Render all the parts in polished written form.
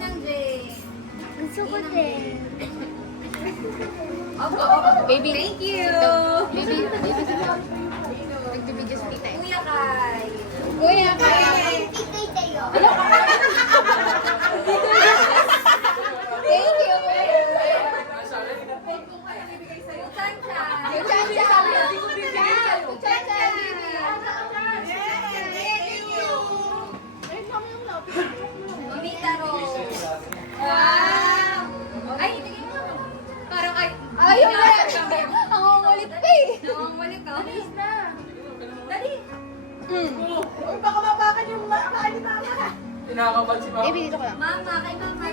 Ninang Jane. Gusto ko din. Opo. Baby. Thank you. Baby, nagbibidyo sa tita. Kuya Kai. Kuya, kaya. Tikay tayo. Thank you. Chacha. Bonita Rose. Wow! Ay, tingin mo. Parang ay. Ayun na. Ang ungulit pa eh. Nangungulit ka. Bilis na. Dali. Uy, baka mabakan yung kain ni Mama. Tinakapan si Mama. Baby, dito ko lang. Mama, kay Mama.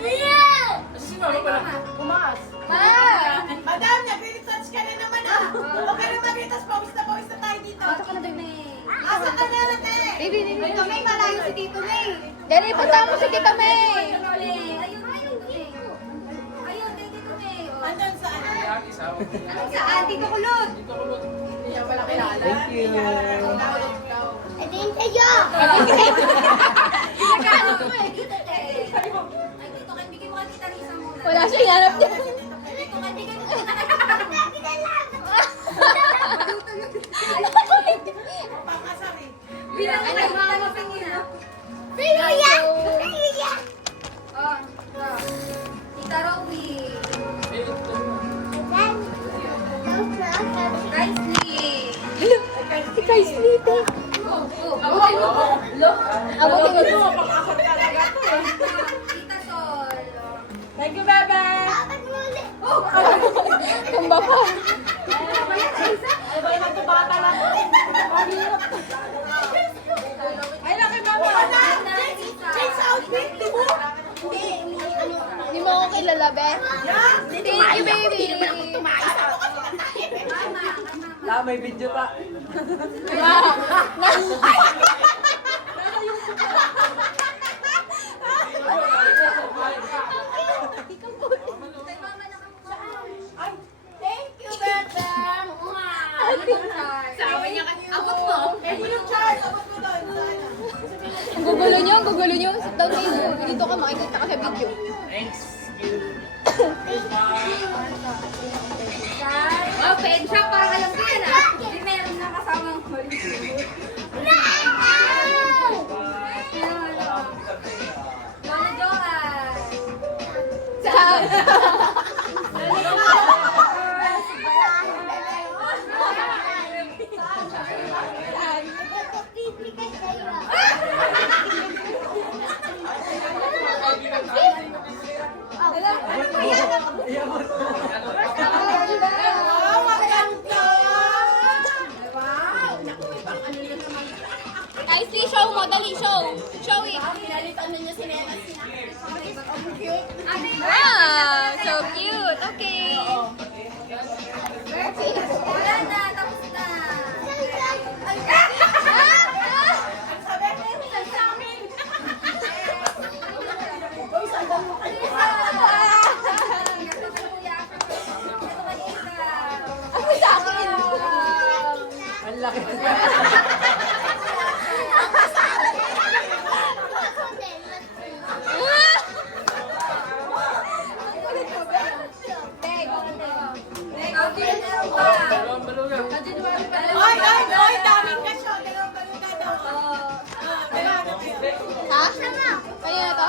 Kasi si Mama pala. Umaas. Ma! Madam, nag-research ka na naman ah. Huwag ka na mag-research, pawis na tayo dito. Ito ka na, Bebe. Asa ka na ate? Baby, baby. Ito may malayo si Tito May. Dali, punta mo si Tita May. Ayun, May. Ayun, kay Tito May. Oh. Andun sa ano? Kaya isawa. Anong saan? Dito kulot. Dito ko lang. Hindi niya pala kilala. Thank you. Atin tayo. Pinagkano mo eh. Dito, te. Ay, dito. Kay bigay mo kay Tita Lisa muna. Wala siya hinanap niya. Dito, kay bigay mo kay Tita Pakasar eh. Bilang mo kay Mama Pingina. Sa'yo yan. Sa'yo yan. Oh, Tita Rowie. Kaisley. Si Kaisley, te. Abutin mo. Abutin mo. Pakasar talaga to eh. Tita Sol. Thank you, Bebe. Dapat mo ulit. Tumba pa. Ay, ba yung bata lang? Ay, laki Mama. Change outfit, di mo? Hindi mo ako kilala, be. Thank you, baby. Ah, may video pa. Ay, thank you, Bebe. Sabi niya kanina. Abot mo. Thank you, Charles. Abot mo doon. Sana. Ang gugulo niyo, ang gugulo niyo. Sit down kayo. Dito ka, makikita ka sa video. Thanks. Oh, pet shop. Parang alam ko yan ah. Hindi meron na kasamang Hollywood. Lola Johan. Wow, maganda. Wow. Naku, may pang ano yan naman. Kaisley, show mo. Dali, show. Show it. Pinalitan na niya si Nena. Ang cute. Wow, so cute. Okay. Wala na. Tapos na. Ang sabi ko yung sa amin. Uy, sandal mo kayo. Ako sa akin. Ang laki. Dalawang balugan. Oy, daming kasyo. Dalawang baluga daw. Ha? Kanina to?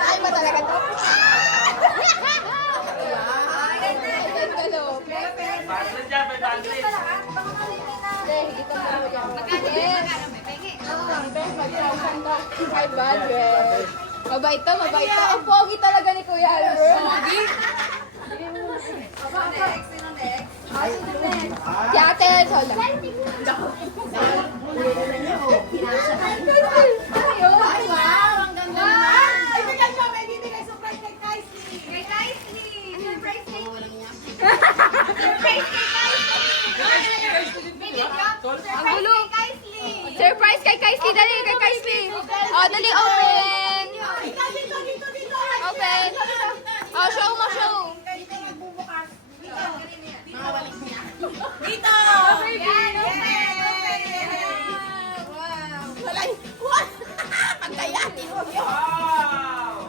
Ay ba talaga to? Ang galo. Para na dyan, may bandit. Ito na mo yan. Yes. Ay, budget. Mabait to, mabait to. Ang pogi talaga ni Kuya Albert. Si Ate Sola. Ay, wow. Ang ganda naman. Ay, bigyan siya. May bibigay surprise kay Kaisley. Kay Kaisley. Surprise kay Ang gulo. Surprise kay Kaisley. Dali, kay Kaisley. Oh, dali, open. Dito. Open. Oh, show mo, show. Dito magbubukas. Dito. Yan, open. Wow. Walay. What? Pagkayatin mo yun. Wow!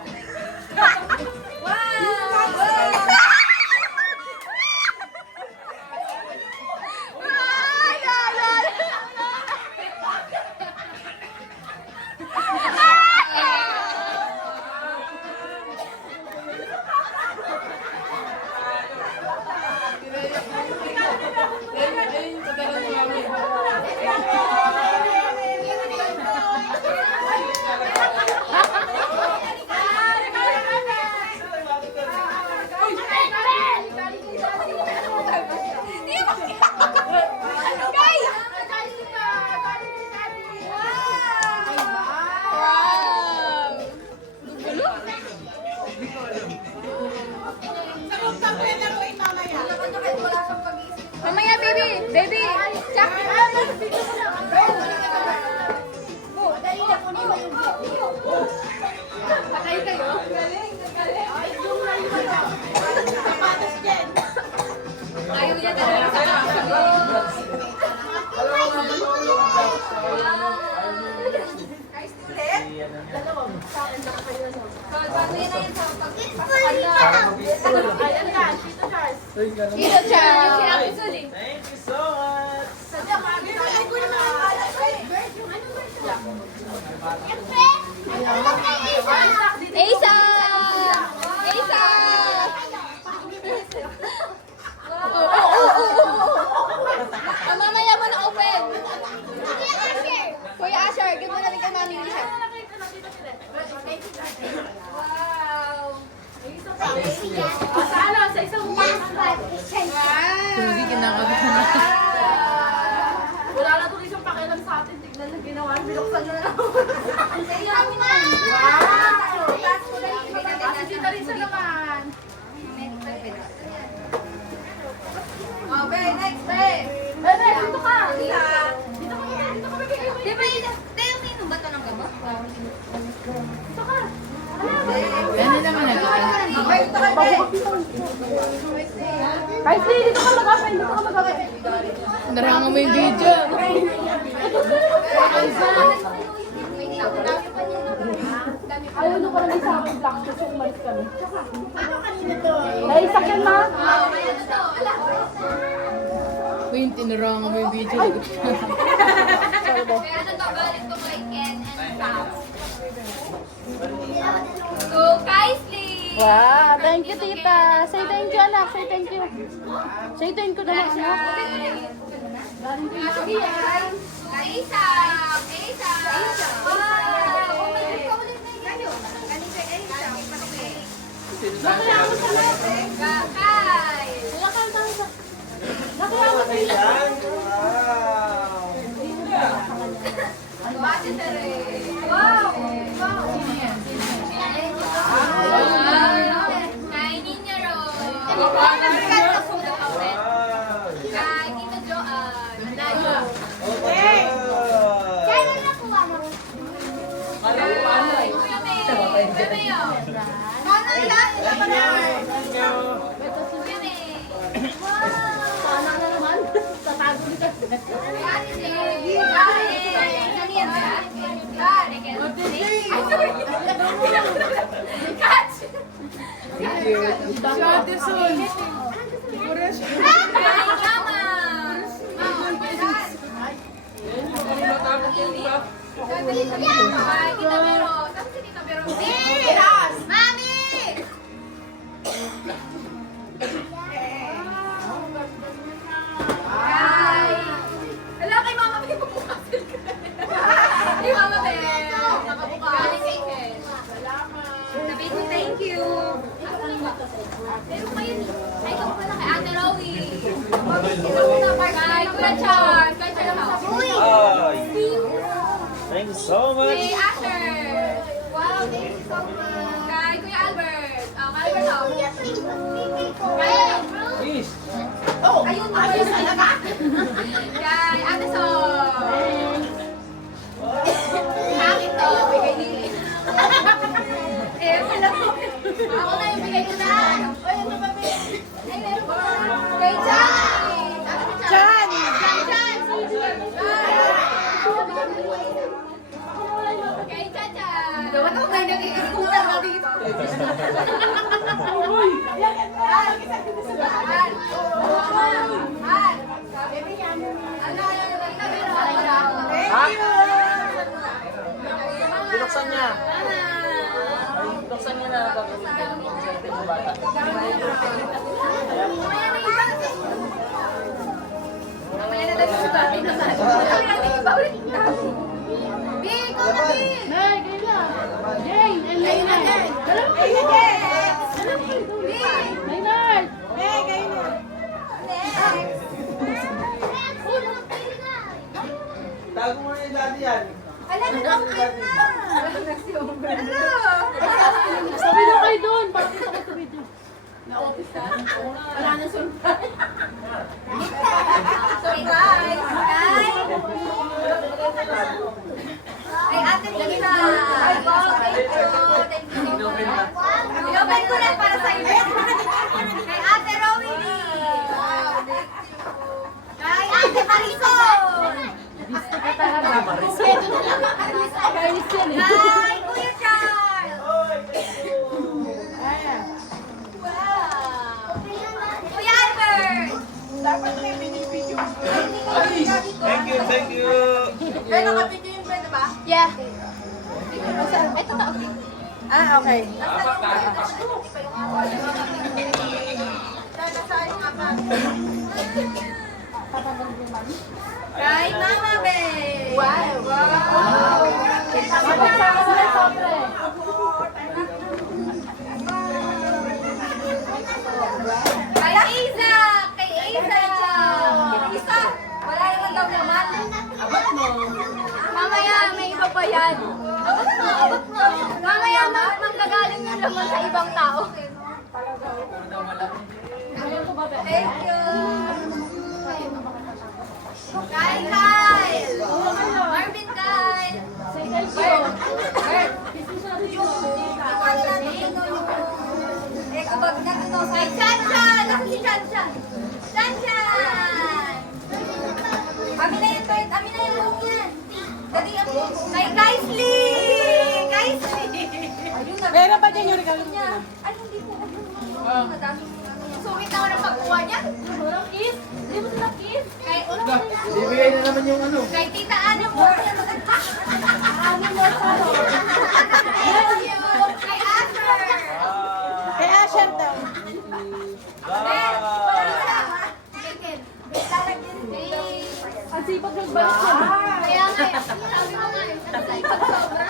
Patay kayo? Ayaw niya talaga sa Tito Charles! Thank you so much! Asa! Asa! Mamaya mo na open! Kuya Asher, give mo na rin kay Mami Lisa. Wow! Hindi kinakabahan na. Wala na tuloy siyang pakialam sa atin. Tignan na ginawa. Binuksan nyo na lang. Kasi rin siya naman. Oh, Be, next, Be! Bebe, dito ka. Dito ka. Dito ka. Dito ka. Bebe. Di ba yun? Di, uminom ba ito ng gaba? Dito ka. Ano naman Guys, dito ka mag-open. Dito ka mag-open. Naranga mo yung video. Ayaw nyo parang sa akin black. Kasi umalis kami. Ay, sakyan ma. Uy, tinaranga mo yung video. Kaya nagbabalit ko kay Ken and Sam. So, Kaisley! Wow, thank you, tita. Say thank you, anak. Say thank you. Say thank you naman, anak. Kaisa! Kaisa! Wow! Oh my God, kaulit na yun. Galing kay Kaisa. Kakay! Bate Tere! Wow! Wow! Kay Ninya Rose! Kay Tito Joanne! Mandayo! Kay Kuya May! Kuya Mayo! Nanay lang! Kuya May! Sana na naman. Tatago ni kasi. Kay Ate Jay! Kay Catch! Ate Sol. Mami! Wala kay Mama May pupukasil ka. Kay Mama May. Nakabuka. Kay Kesh. Sabi ko, thank you. Pero kayo, ay ikaw pala kay Ate Rowie. Kay Kuya Charles. Kay Charles. Ay! Thank you so much! Kay Asher. Wow, thank you so much. Kay Kuya Albert. Kay Albert House. Please! Ayun, ayun talaga. Kay Ate Sol. Sa akin to, bigay Lili. Eh, wala po. Ako na yung bigay ko na. Ay, ano ba, babe? Ay, meron pa. Kay Chan. Chan! Chan! Kay Chan! Dapat ako ngayon nag-i-scooter na dito. Binuksan niya! Ay, binuksan niya na gagawin ko yung bata. Mamaya na dali sa dati naman. Iba ulit. Bi, ikaw na, Bi. Nay, kayo na. Jane, and Maynard. Bi. Maynard. Tago mo na yung dati yan. Alam mo, okay na. Sabi na kayo doon. Parang kita ko sa video. Na-office na. Wala na surprise. Surprise! Kay Ate Lisa! Ay, po. Thank you. Thank you so much. Inopen ko na para sa iyo. Kay Ate Rowdy. Kay Ate Marisol. Kay Kuya Charles. Wow. Kuya Albert. Thank you. Pero nakapidyo yung pwede ba? Yeah. Ito na. Ah, okay. Kay Mama Bey. Wow. Kay Isa. Kay Isa. Isa. Wala naman daw naman. Mamaya, may iba pa yan. Mamaya, manggagaling na naman sa ibang tao. Thank you. Kay Kyle. Marvin Kyle. Say thank you. Kay Chanchan. Ako si Chanchan. Chanchan. Amin na yung toilet. Amin na yung buhok niya. Dali ang buhok. Kay Kaisley. Kaisley. Meron pa dyan yung regalo Niya. Ay, hindi po. Madami. Sungit na ako ng pagkuha niya. Walang kiss? Hindi mo sila kiss? Kay Bibigay na naman yung ano. Kay Tita Ana mo. Ano mo sa Thank you. Kay Asher. Kay Asher daw. Ang sipag ng balik yan. Kaya nga, sabi ko nga, nasipag sobra.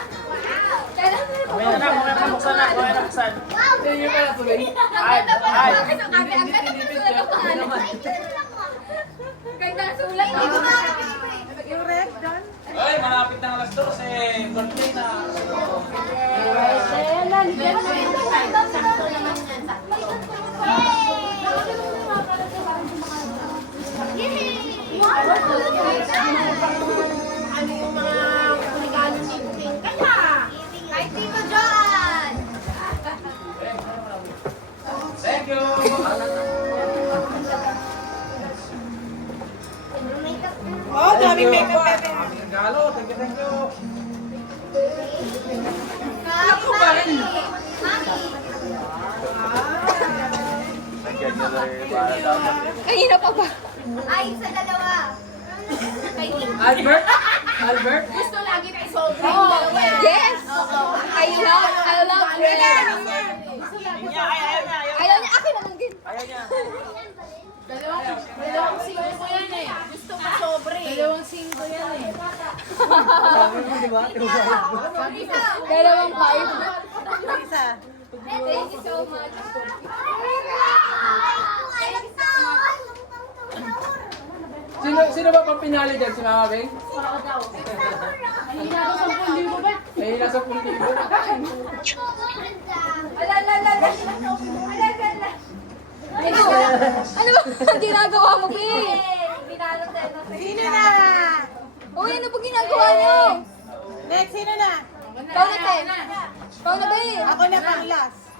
Okay na, buksan na. Yun yung pala tuloy. Bakit ang agad-agad ang nasulat ang pangalan? Kay Nasula, hindi ko makakapili mo eh. Yung red, Dan. Ay, malapit na alas 12. Birthday na. Ano yung mga regalo ni Pink? Kaya! Kay Tito John! Thank you. Oh, daming makeup, Pepe. Regalo, thank you. Ako ba rin? Mami! Kanina pa ba? Ay, sa dalawa. Kay Tito. Albert? Gusto lagi na isolve yung dalawa eh. Yes! I love Red. Ayaw niya, akin na lang din. Ayaw niya. Dalawang singko yan eh. Gusto mo sobre. Dalawang 5 yan eh. Sabi mo, di ba? Dalawang 5. Isa. Thank you so much. Sino ba pang pinali dyan? Si Mama Beng? Hihina ko 10,000 ba? May nasa 10,000. Ano ba? Ginagawa mo, Pi? Sino na? Uy, ano ba ginagawa niyo? Next, sino na? Ikaw na, Ten. Ikaw na ba eh? Ako na pang last.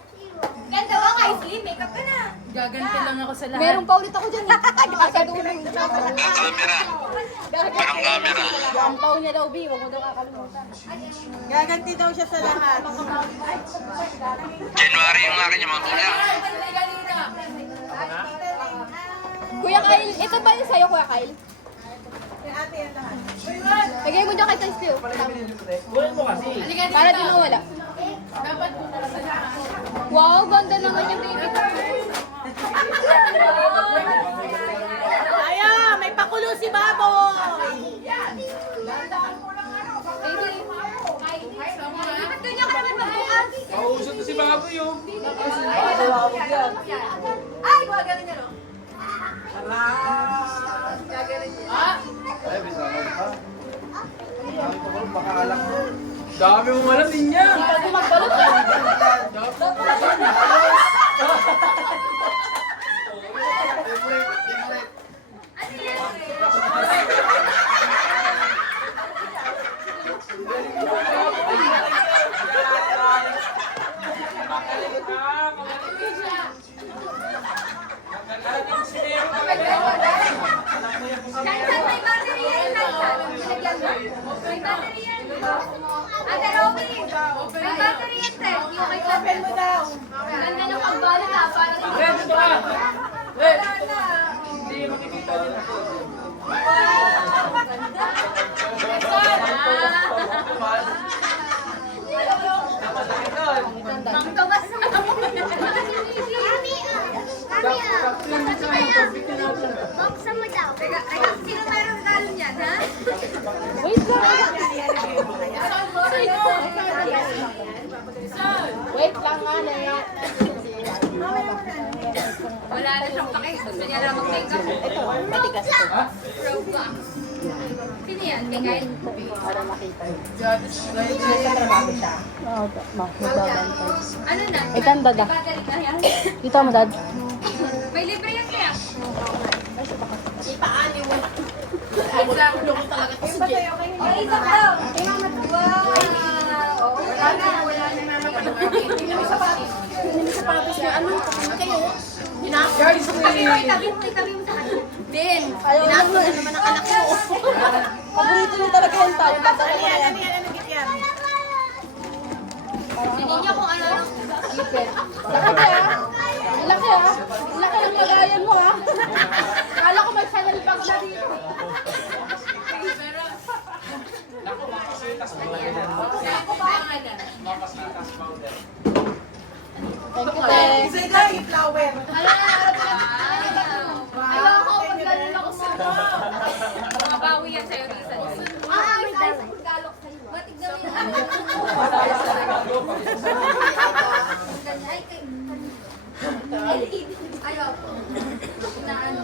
Ganda ka kay Slim, makeup ka na. Gaganti lang ako sa Meron pa ulit ako dyan eh. Nakakadulong. Ang pau niya daw, Bi. Huwag mo daw kakalimutan. Gaganti daw siya sa lahat. January yung akin yung mga kuya. Kuya Kyle, ito ba yung sa'yo, Kuya Kyle? Kay ate yan lahat. Lagay mo dyan kay Tess Pio. Kunin mo kasi. Para di mawala. Wow, ganda naman yung baby ko. Ayaw, may pakulo si Baboy. Bakit ganyan ka naman magbukas? Mauusap na si Baboy yun. Ay, gagawin niya no? Ay, bisa mo pa. Sabi ko kung makaalam mo. Dami mo malam din niya. Pwede magbalot eh. Mang Tomas. Mami, Mami, Sakto yung design. Pagbitin natin. buksan mo daw. Teka, sino mayroong regalo niyan, ha? Wait lang. Wait lang nga na yan. Wala na siyang pake. Gusto niya lang mag-makeup. Ito, matigas to. Roblox. Sino yan? Bigay? Para makita. Sa trabaho siya. Oo, magbabantay. Ano na? Ikan dada. Battery na yan? Dito mo, dad. May libre yan kaya? Oh, isa daw. Wow! Wala na Guys, Itabi mo sa kanya. Din. Ayaw na naman ang anak mo. Paborito niya talaga yung tayo. Hindi niyo kung ano lang. Laki ah. Laki ah. Laki ang lagayan mo ah. Kala ko may channel bag na dito. Thank you, Te. Ayoko, pag ganun ako sa mabawi yan sa'yo ng isa niya. May tayo sa paggalok sa'yo. Matignan mo yun. Ayoko. Inaano,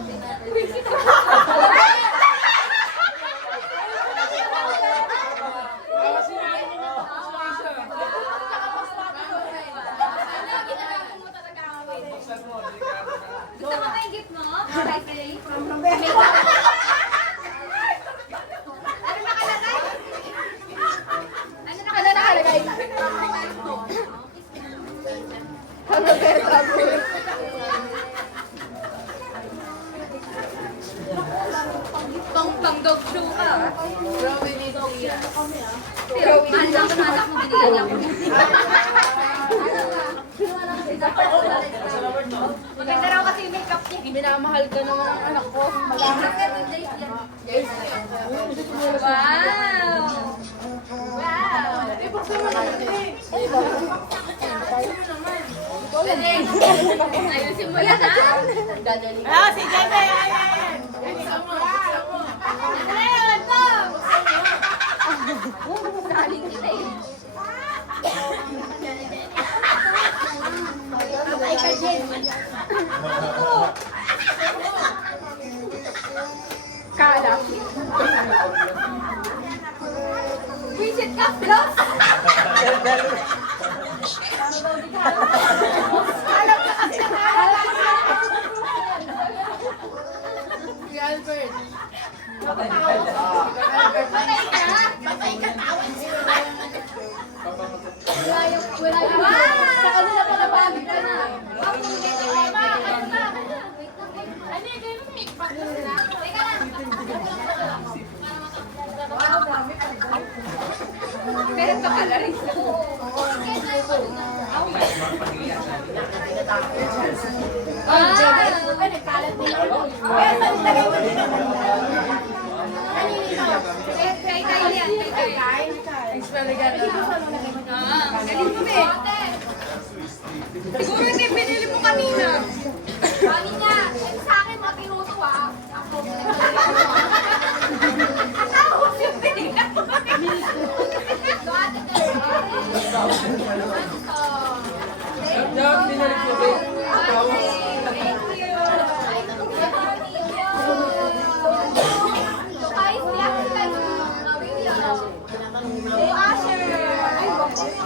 gusto mo ba yung gift mo? Library? Ano nakalagay? Ano nakalagay? Pang dog show ka. Pero anak mo binigyan niya ako. Maganda raw kasi yung makeup niya. Minamahal ka naman ang anak ko. Ayusin mo yan, ha? Si Jete! Saling kita eh. Kala. Visit ka, plus! Wala yung sa kanila pa nabagay ka na. Meron ka pala rin. Kay Kyle yan, kay Kyle. Galing mo eh. Siguro hindi pinili mo kanina. Mami niya, sa akin mga pinuto ah. Tapos yung pinili mo. Diyan, binalik ko rin.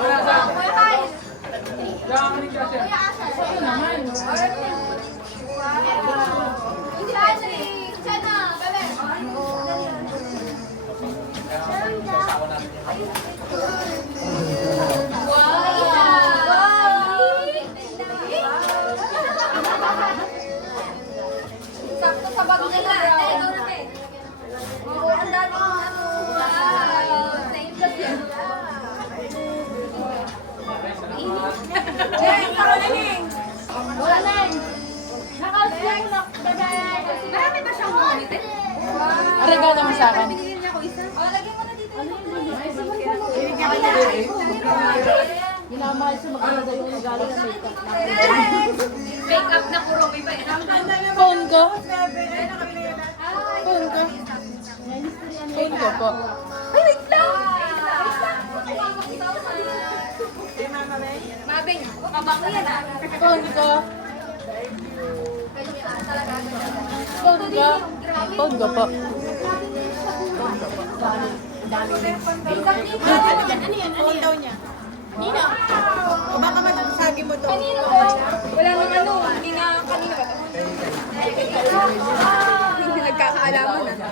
Wala saan. Diyan, kanin kasi. Sakto sa bag nila. Oo, ang dami ng ano. Wow. Thank you. Wala na eh. Naka-vlog na. Marami ba siyang monitor? Ang regalo mo sa akin. Binigyan niya ako isa. Oh, lagyan mo na dito. Minamahal sa maganda yung regalo ng makeup na. Make up na kuromi pa. Phone ko. Phone ko. Phone ko po. Ay, wait lang! Mabing, mabango yan ah. Phone ko. Phone ko. Phone ko po. Kanino ko? Wala nang ano, hindi na kanino ba ito? Hindi nagkakaalaman na.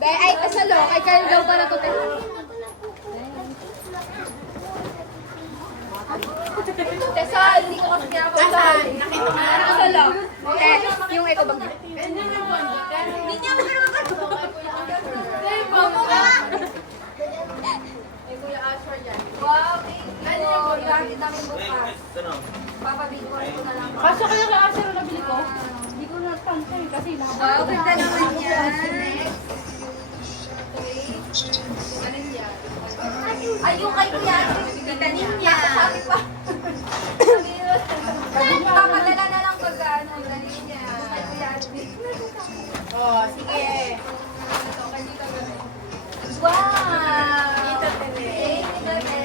Ay, kasalo, kay Carl daw pala to. Tessa, hindi ko kasi kinakasal. Nakita ko na kasalo. Yung eco bag niya. Hindi niya wow, thank you. Gamit namin bukas. Papabiguan ko na lang. Kasi kaya kaya kasi nung nabili ko, hindi ko na-sponsor kasi Wow, nakabili ko ganda na. naman yan. Ay, yung kay Kuya, kita niya. Sabi pa. Papadala na lang pag ano, dali niya. Kay Kuya. Oh, sige. Wow! Dito, Tele. Thank you, Bebe.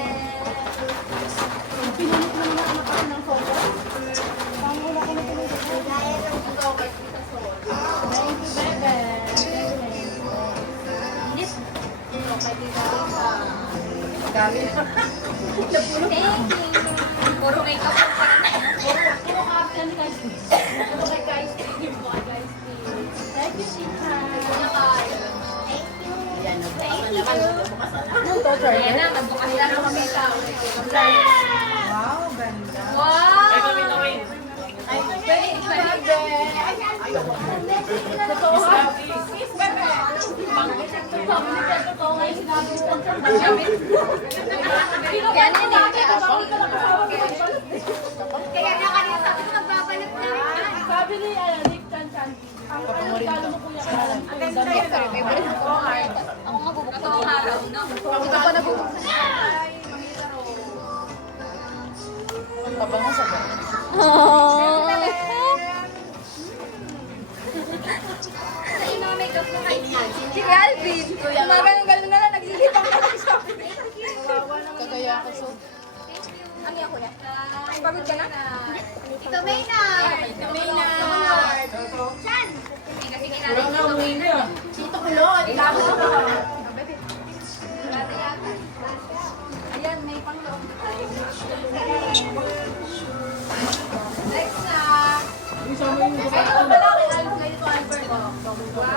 Pinunit mo naman anak ako ng photo. Parang wala ko na tuloy sa photo. Thank you, bebe. Thank you. Puro makeup po pa. Puro captain guys. Puro kay guys. Thank you, Tita. Ano to, sir? Ayan na, magbukas na ng makeup. Wow, ganda. Wow! Ay, kami na win. Totoo ha? Sabi ni Ted, totoo nga yung sinabi mo. Yan yun eh. Kaya nga kanina sabi ko magbabalot na rin. Sabi ni Nick Chan Chan, ang regalo mo kuya ka. Ang damit. Ako nga bubuksan. Totoong araw na. Hindi ko pa nabubuksan. Kabango sa ba? Sa inyo makeup mo kay si Alvin. Gumaganong-ganong na lang. Nagsisipang na lang siya. Kagaya ako so. Ano yan, kuya? Pagod ka na? Ito, Maynard. Ito, Maynard. Saan? Kasi kinalay niyo ito, Maynard. Dito kulot. Ayan, may pangloob na tayo. Next na. Ay, ito pala. Kailan ito, Albert. Wow.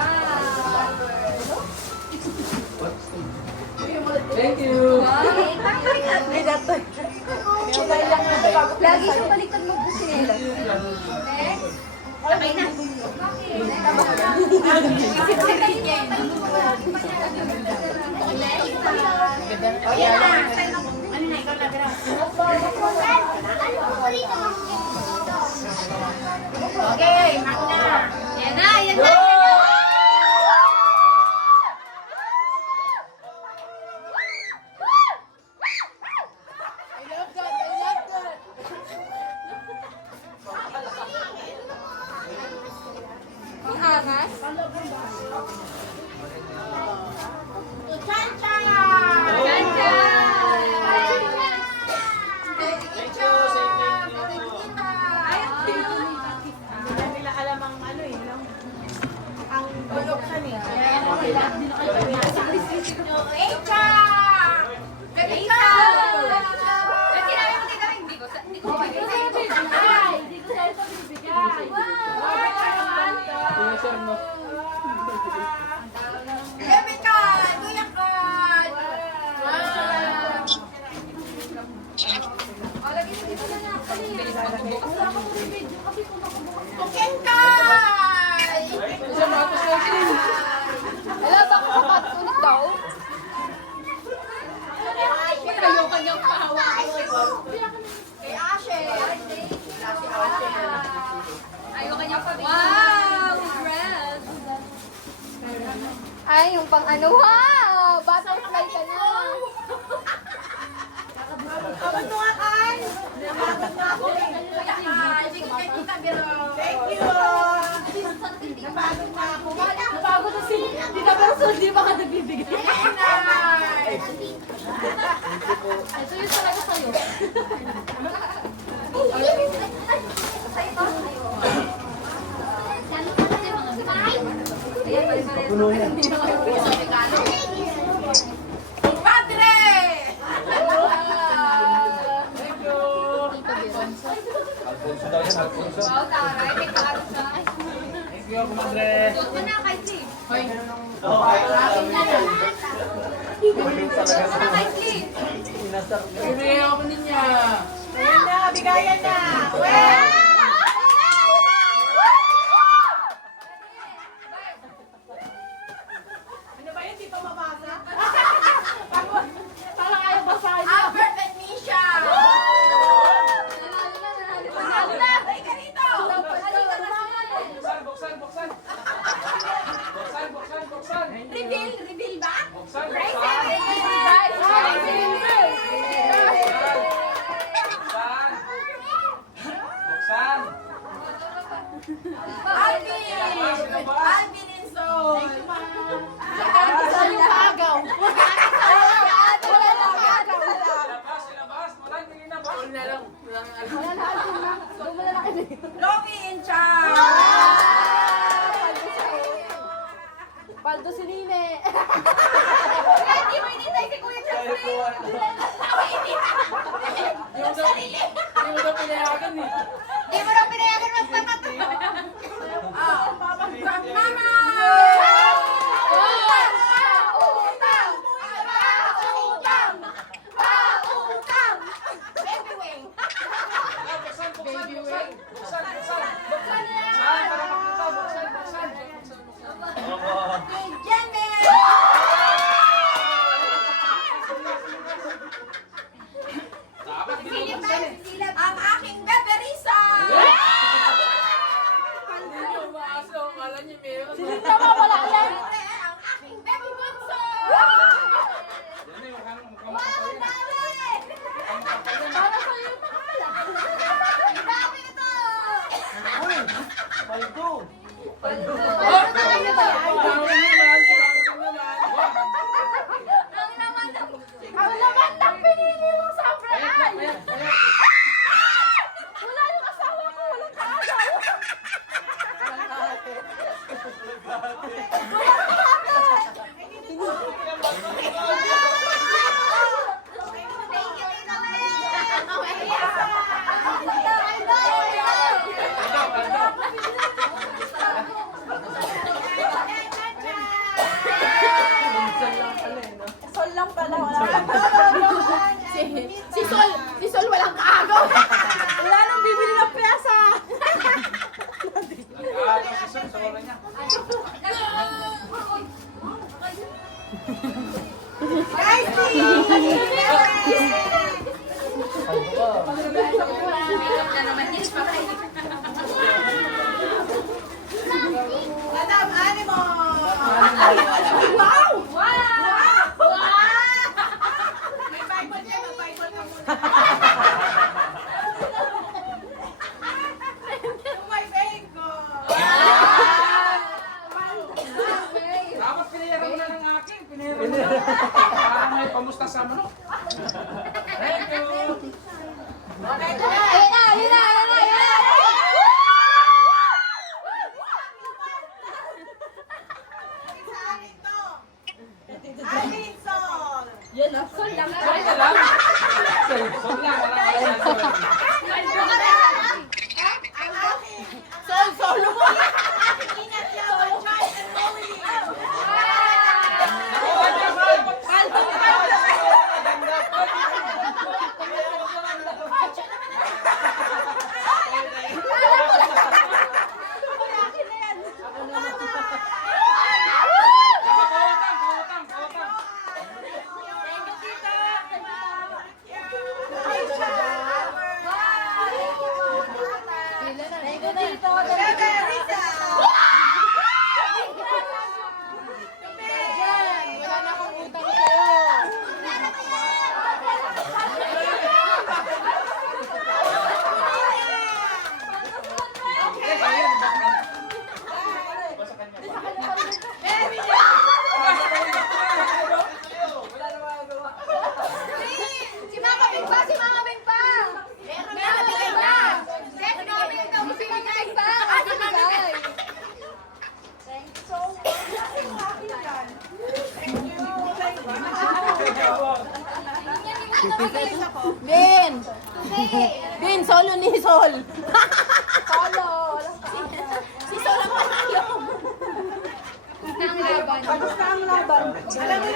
Thank you. Lagi siyang baliktad magbusinela. Next. Okay na. O, yan na. Ano na, ikaw na, Gra. Ano po rito? Okay, mak na. Yan na, yan na, yan na. Ang angas. Ganja! Hindi nila alam ang ano eh, no? Ang buloksan eh. Echa! Echa! Kasi namin mo dito, hindi ko bibigay. Ay, hindi ko sa'yo ito bibigay. Pinasar mo. Bebe ka! Kuya ka! Oh, lagi sa dito na na. Bilis magbubukas. Ken ka! Wala ba ako kapatulog daw? Kayo kanyang kahawa. Kay Ashe. Ayaw kanyang pabigyan. Wow! Dress! Ay, yung pang ano, wow! Butterfly ka na. Abot mo nga, Kai! Ibigay kay Tita Biro. Thank you. Napagod na ako. Napagod na si Tita Perso, di ba ka nagbibigay? Ito yung talaga sa'yo. Padre! Alfonso daw yan, Alfonso. Wow, taray. May klaro siya. Thank you, kumadre. Suot mo na kay Steve. Kay Steve. Bibigyan ako niya. Ayan na, bigayan na. Ano ba yun? Di pa mabasa? Parang ayaw basahin. Albert and Misha! Panalo na! Ay, ganito! Buksan, buksan, buksan. Buksan, buksan, buksan. Reveal? Reveal ba? Buksan, Raise buksan. it! Guys! Buksan. Alvin! Alvin and Sol! Saan yung kaagaw? Ilabas, ilabas. Walang nilinabas. Wala lang. Wala na, Alvin na. Doon mo na lang kayo. Lovi and Char! Paldo si Nine. Hindi mo inintay si Kuya Jeffrey! Yung sarili! Hindi mo na pinayagan eh. Hindi mo na pinayagan magpatato! From Mama! Pautang! Pautang! Baby wing! Buksan, buksan, buksan. Buksan, buksan. Buksan, para makita. Buksan, buksan. Kay Jenny! Dapat Silip binubuksan eh. silip ang aking beberisa! Hindi niyo umaasa. Akala niyo meron. Silip na ba? Wala yan. Siyempre, ang aking baby bunso! Yan eh, mukhang Wow, makapal yan. dami! Mukhang makapal yan. Para sa'yo yung nakapala. Ang dami ito! Paldo. Paldo talaga ba yan? Ang laman ng pinili mo sa ay! Wala yung asawa ko, walang kaagaw. Thank you, Tita Sol lang pala, wala. Si Sol walang kaagaw. Wala nang bibili ng pyesa. Nag-aagaw si Sam sa wala niya. Madam Animo! Wow! Wow! May Bible yan, may Bible ka muna. Yung may faith ko. Dapat pinira mo na ng akin. Pinira mo na. Parang may pamusta sa manok. Thank you. Ayun na, ayun na, ayun na, ayun na. Sa akin to. Alvin Sol. Yan na, Sol lang. Sorry ka lang. Sorry lang. Wala ka lang. Ang aking Sol, solo mo. ingat yaman, Charles and Rolly. Bin! Bin, solo ni Sol. Solo. Si Sol ang panalo. Ang laban. Basta ang laban. Alam mo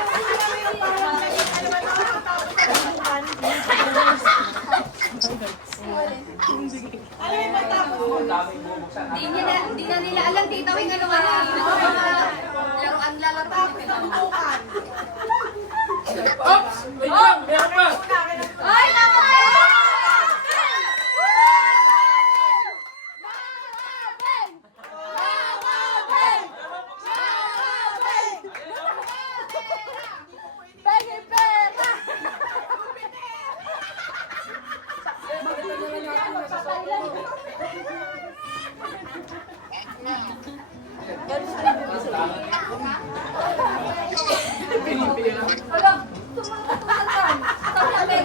yung parang ano ba Di na nila alam titawin ano nga. Laruan lalaro. Oops! Wait lang! Meron pa! Ay, mama! Pengi pera. Pinipira. Wala,